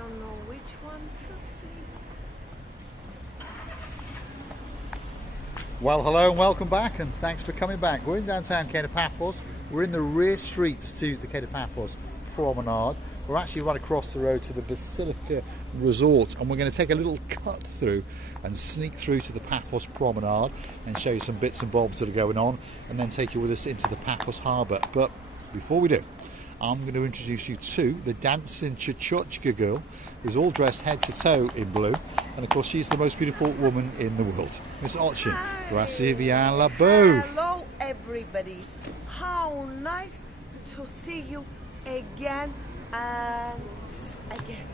don't know which one to see. Well, hello and welcome back, and thanks for coming back. We're in downtown Paphos. We're in the rear streets to the Paphos Promenade. We're actually right across the road to the Basilica Resort, and we're going to take a little cut through and sneak through to the Paphos Promenade and show you some bits and bobs that are going on, and then take you with us into the Paphos Harbour. But before we do, I'm going to introduce you to the dancing Chuchotchka girl, who's all dressed head to toe in blue, and of course she's the most beautiful woman in the world. Miss Ochin, Krasivia la Bouf. Hello everybody, how nice to see you again and again.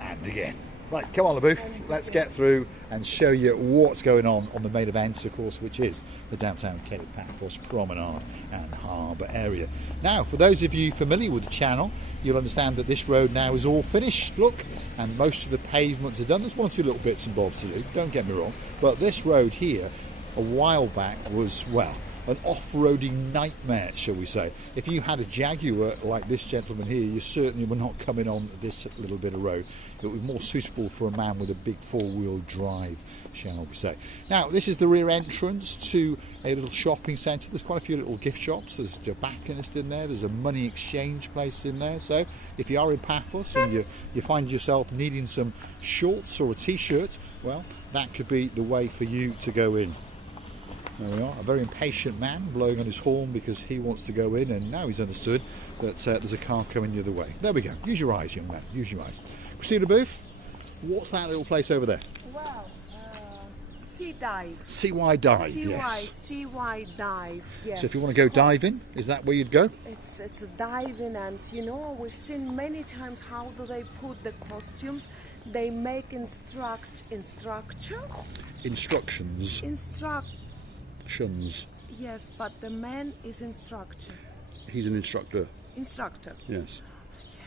And again. Right, come on, LaBouffe, let's get through and show you what's going on the main event, of course, which is the downtown Paphos Promenade and Harbour area. Now, for those of you familiar with the channel, you'll understand that this road now is all finished, look, and most of the pavements are done. There's one or two little bits and bobs to do, don't get me wrong, but this road here, a while back, was, well, an off-roading nightmare, shall we say. If you had a Jaguar like this gentleman here, you certainly were not coming on this little bit of road. It was more suitable for a man with a big four-wheel drive, shall we say. Now, this is the rear entrance to a little shopping centre. There's quite a few little gift shops. There's a tobacconist in there. There's a money exchange place in there. So if you are in Paphos and you find yourself needing some shorts or a t-shirt, well, that could be the way for you to go in. There we are, a very impatient man blowing on his horn because he wants to go in, and now he's understood that there's a car coming the other way. There we go. Use your eyes, young man. Use your eyes. Christina Booth, what's that little place over there? Well, Sea Dive. CY Dive, yes. CY Dive, yes. So if you want to go diving, is that where you'd go? It's a diving, and you know, we've seen many times how do they put the costumes. They make instructions. Yes, but the man is instructor. He's an instructor. Instructor. Yes.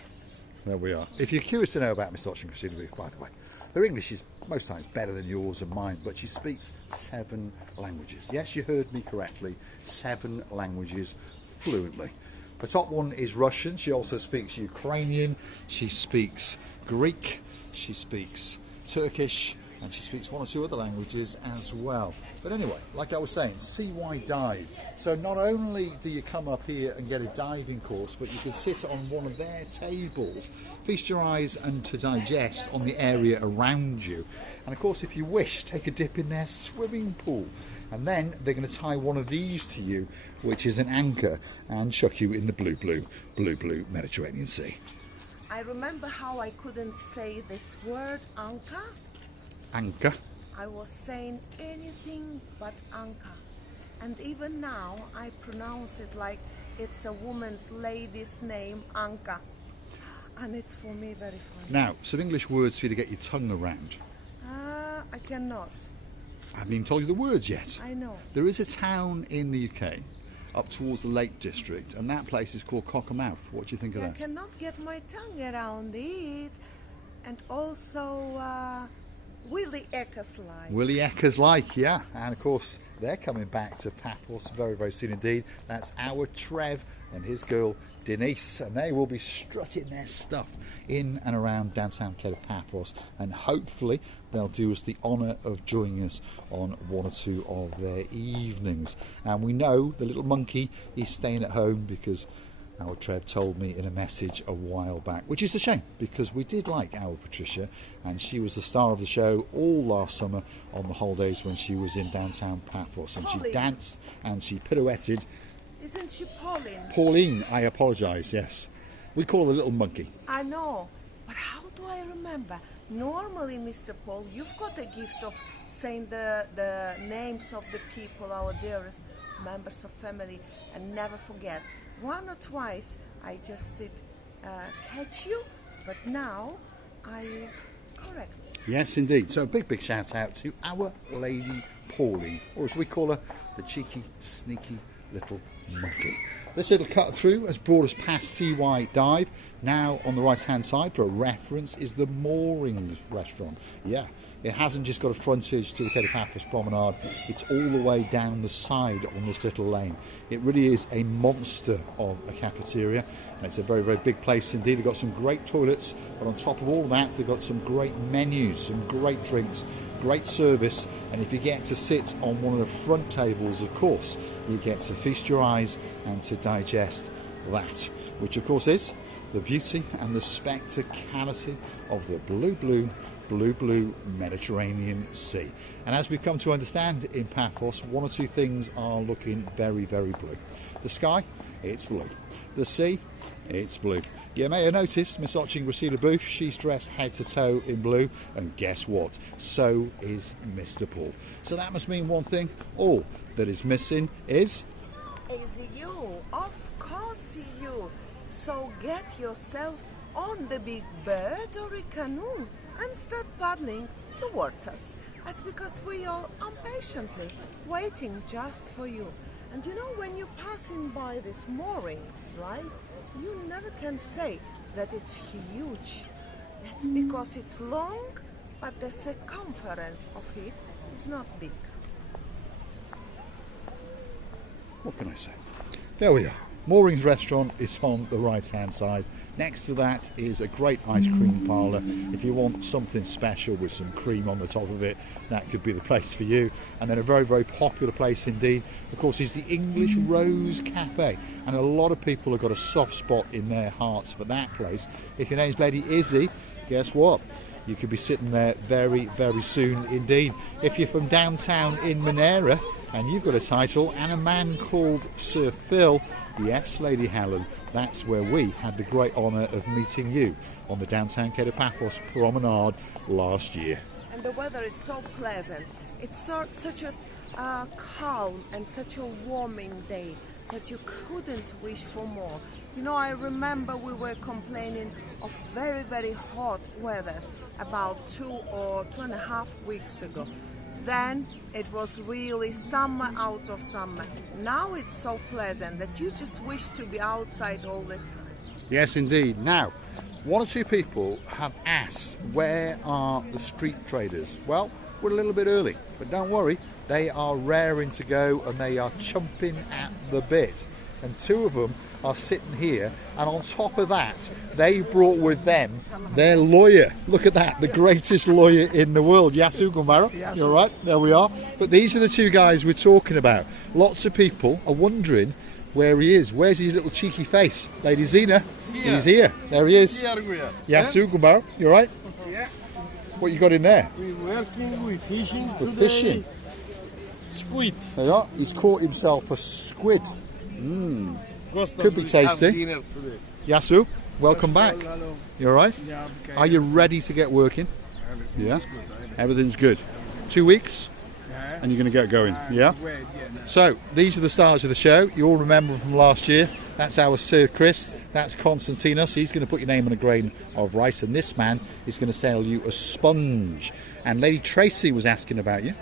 Yes. There we are. If you're curious to know about Miss Dodge and Christina Booth, by the way, her English is most times better than yours and mine, but she speaks 7 languages. Yes, you heard me correctly. 7 languages fluently. The top one is Russian. She also speaks Ukrainian. She speaks Greek. She speaks Turkish. And she speaks 1 or 2 other languages as well. But anyway, like I was saying, CY Dive. So not only do you come up here and get a diving course, but you can sit on one of their tables, feast your eyes and to digest on the area around you. And of course, if you wish, take a dip in their swimming pool. And then they're going to tie one of these to you, which is an anchor, and chuck you in the blue Mediterranean Sea. I remember how I couldn't say this word, anchor. Anchor. I was saying anything but anchor, and even now I pronounce it like it's a woman's lady's name, Anka, and it's for me very funny. Now, some English words for you to get your tongue around. I cannot. I haven't even told you the words yet. I know. There is a town in the UK up towards the Lake District, and that place is called Cockermouth. What do you think of that? I cannot get my tongue around it, and also Willie Eckersley. Willie Eckersley, yeah. And of course, they're coming back to Paphos very, very soon indeed. That's our Trev and his girl Denise, and they will be strutting their stuff in and around downtown Paphos, and hopefully they'll do us the honour of joining us on 1 or 2 of their evenings. And we know the little monkey is staying at home because our Trev told me in a message a while back, which is a shame because we did like our Patricia, and she was the star of the show all last summer on the holidays when she was in downtown Paphos, and Pauline. she danced and she pirouetted. Isn't she Pauline? Pauline, I apologise, yes. We call her the little monkey. I know, but how do I remember? Normally, Mr. Paul, you've got the gift of saying the names of the people, our dearest members of family, and never forget. 1 or twice I just did catch you, but now I correct. Yes, indeed. So a big shout out to our lady Pauline, or as we call her, the cheeky, sneaky little monkey. This little cut through has brought us past CY Dive. Now on the right hand side, for a reference, is the Moorings restaurant. Yeah, It hasn't just got a frontage to the Paphos Promenade, it's all the way down the side on this little lane. It really is a monster of a cafeteria, and it's a very, very big place indeed. They've got some great toilets, but on top of all that, they've got some great menus, some great drinks, great service, and if you get to sit on one of the front tables, of course, you get to feast your eyes and to digest that, which of course is the beauty and the spectacality of the blue Mediterranean Sea. And as we've come to understand in Paphos, one or two things are looking very, very blue. The sky, it's blue. The sea, it's blue. You may have noticed Miss Oching Gracila Booth, she's dressed head to toe in blue, and guess what? So is Mr. Paul. So that must mean one thing, all that is missing is you, of course you. So get yourself on the big bird or a canoe and start paddling towards us. That's because we are impatiently waiting just for you. And you know, when you're passing by these moorings, right, you never can say that it's huge. That's because it's long, but the circumference of it is not big. What can I say? There we are. Moorings restaurant is on the right hand side. Next to that is a great ice cream parlour. If you want something special with some cream on the top of it, that could be the place for you. And then a very, very popular place indeed, of course, is the English Rose Cafe. And a lot of people have got a soft spot in their hearts for that place. If your name's Lady Izzy, guess what? You could be sitting there very, very soon indeed. If you're from downtown in Monera and you've got a title and a man called Sir Phil, yes, Lady Helen, that's where we had the great honour of meeting you on the downtown Paphos Promenade last year. And the weather is so pleasant. It's such a calm and such a warming day that you couldn't wish for more. You know, I remember we were complaining of very, very hot weather about 2 or 2.5 weeks ago. Then it was really summer out of summer. Now it's so pleasant that you just wish to be outside all the time. Yes, indeed. Now, one or two people have asked, where are the street traders? Well, we're a little bit early, but don't worry, they are raring to go and they are chomping at the bit. And two of them are sitting here, and on top of that, they brought with them their lawyer. Look at that, the greatest lawyer in the world, Yasu Gumaro. You're right, there we are. But these are the two guys we're talking about. Lots of people are wondering where he is. Where's his little cheeky face? Lady Zena, he's here. There he is. Yasu Gumaro, you're right? Yeah. What you got in there? We're working with fishing For today. fishing. Squid. There you are. He's caught himself a squid. Could be tasty. Yasu, welcome back. Hello. You all right? Yeah, okay. Are you ready to get working? Yeah. Everything's good. 2 weeks Yeah. and you're going to get going. Yeah. Wait, no. So these are the stars of the show. You all remember from last year. That's our Sir Chris. That's Konstantinos. He's going to put your name on a grain of rice, and this man is going to sell you a sponge. And Lady Tracy was asking about you.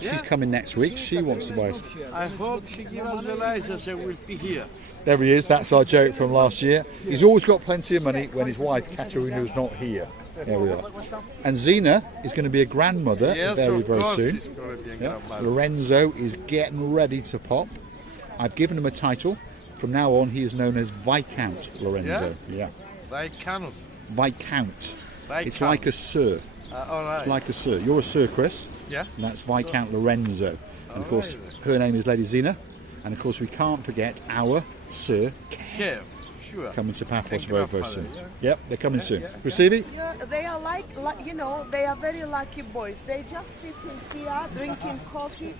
She's coming next week. She wants to buy us. I hope she gives us the license and we'll be here. There he is. That's our joke from last year. He's always got plenty of money when his wife Katerina is not here. There we are. And Zena is going to be a grandmother very, very soon. It's going to be a grandmother. Lorenzo is getting ready to pop. I've given him a title. From now on, he is known as Viscount Lorenzo. Yeah. Viscount. Viscount. It's Viscount. like a sir. All right. It's like a sir. You're a Sir Chris. Yeah. And that's Viscount Lorenzo. And of course, her name is Lady Zena. And of course, we can't forget our Sir Yeah, sure. coming to Paphos Thank you, very, my very father, soon. yeah. Yep, they're coming soon. Receive it? Yeah, they are like, you know, they are very lucky boys. They just sitting here drinking coffee,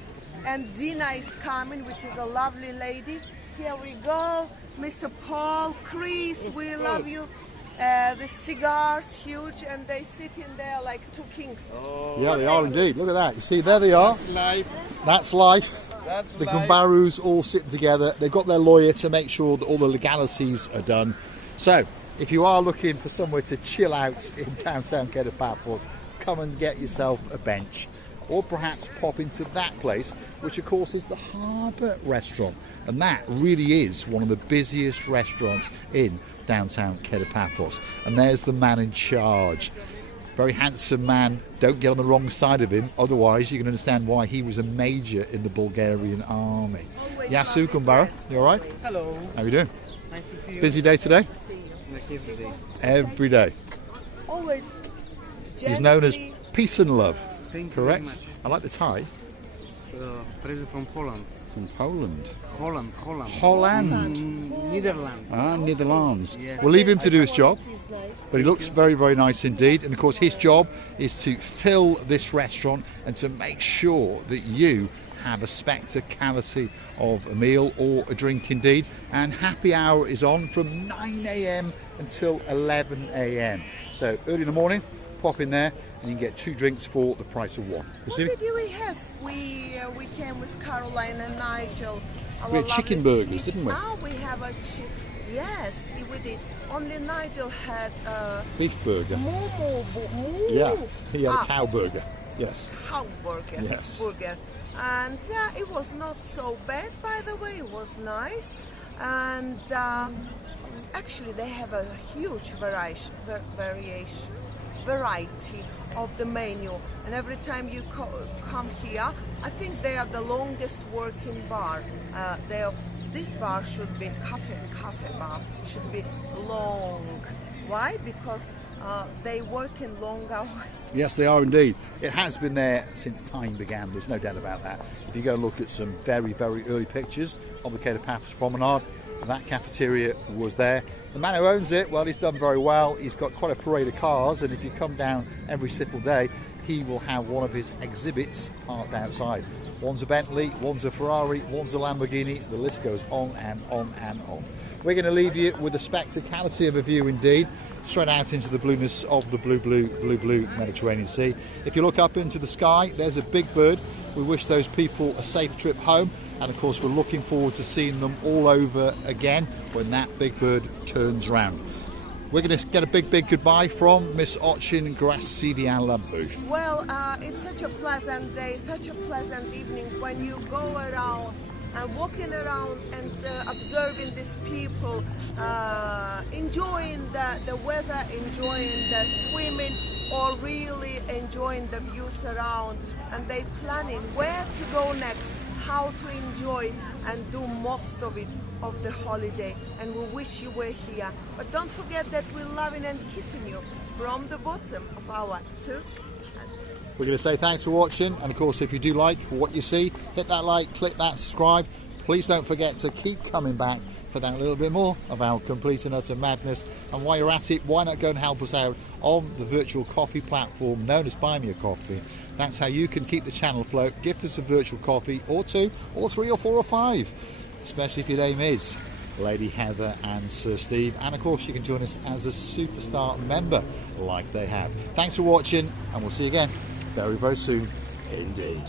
and Zena is coming, which is a lovely lady. Here we go, Mr. Paul, Chris, we love you. The cigars huge, and they sit in there like two kings. Yeah, they are indeed. Look at that. You see, there they are. That's life. That's life. That's The life. Gumbarus all sitting together. They've got their lawyer to make sure that all the legalities are done. So, if you are looking for somewhere to chill out in downtown Paphos, come and get yourself a bench. Or perhaps pop into that place, which of course is the Harbour Restaurant. And that really is one of the busiest restaurants in downtown Paphos. And there's the man in charge. Very handsome man. Don't get on the wrong side of him, otherwise you can understand why he was a major in the Bulgarian army. Always Yasu lovely Kumbara, dress, you alright? Hello. How you doing? Nice to see you. Busy day today? See you. Like every day. Every day. Always He's known as gently. Peace and Love. Thank Correct? you very I like the tie. much. Present from Holland. From Poland. Holland. Holland. Netherlands. Ah, Netherlands. Yes. We'll leave him to do his job. Quality is nice. But he looks very, very nice indeed. And of course, his job is to fill this restaurant and to make sure that you have a spectacality of a meal or a drink indeed. And happy hour is on from 9 a.m. until 11 a.m. So early in the morning, pop in there and you can get 2 drinks for the price of 1. What did we have? We came with Caroline and Nigel. Our We had chicken lovely burgers, chef. didn't we? Oh, we have a chicken. Yes, we did. Only Nigel had Beef burger. moo. Yeah, he had a cow burger. Yes. Cow burger. Yes. Burger. And it was not so bad, by the way. It was nice. And actually, they have a huge variety of the menu. And every time you come here, I think they are the longest working bar. This bar should be cafe bar, should be long. Why? Because they work in long hours. Yes, they are indeed. It has been there since time began, there's no doubt about that. If you go and look at some very, very early pictures of the Paphos Promenade, that cafeteria was there. The man who owns it, well, he's done very well. He's got quite a parade of cars, and if you come down every single day, he will have one of his exhibits parked outside. One's a Bentley, one's a Ferrari, one's a Lamborghini. The list goes on and on and on. We're going to leave you with a spectacality of a view indeed, straight out into the blueness of the blue Mediterranean Sea. If you look up into the sky, there's a big bird. We wish those people a safe trip home, and of course we're looking forward to seeing them all over again when that big bird turns round. We're going to get a big goodbye from Miss Ochin Grasiviala Booth. Well, it's such a pleasant day, such a pleasant evening when you go around and walking around and observing these people, enjoying the weather, enjoying the swimming, or really enjoying the views around, and they planning where to go next, how to enjoy and do most of it of the holiday. And we wish you were here. But don't forget that we're loving and kissing you from the bottom of our 2 hands. We're going to say thanks for watching, and of course if you do like what you see, hit that like, click that subscribe. Please don't forget to keep coming back for that little bit more of our complete and utter madness. And while you're at it, why not go and help us out on the virtual coffee platform known as Buy Me a Coffee. That's how you can keep the channel afloat. Gift us a virtual coffee, or 2 or 3 or 4 or 5, especially if your name is Lady Heather and Sir Steve. And of course you can join us as a superstar member like they have. Thanks for watching, and we'll see you again very, very soon indeed.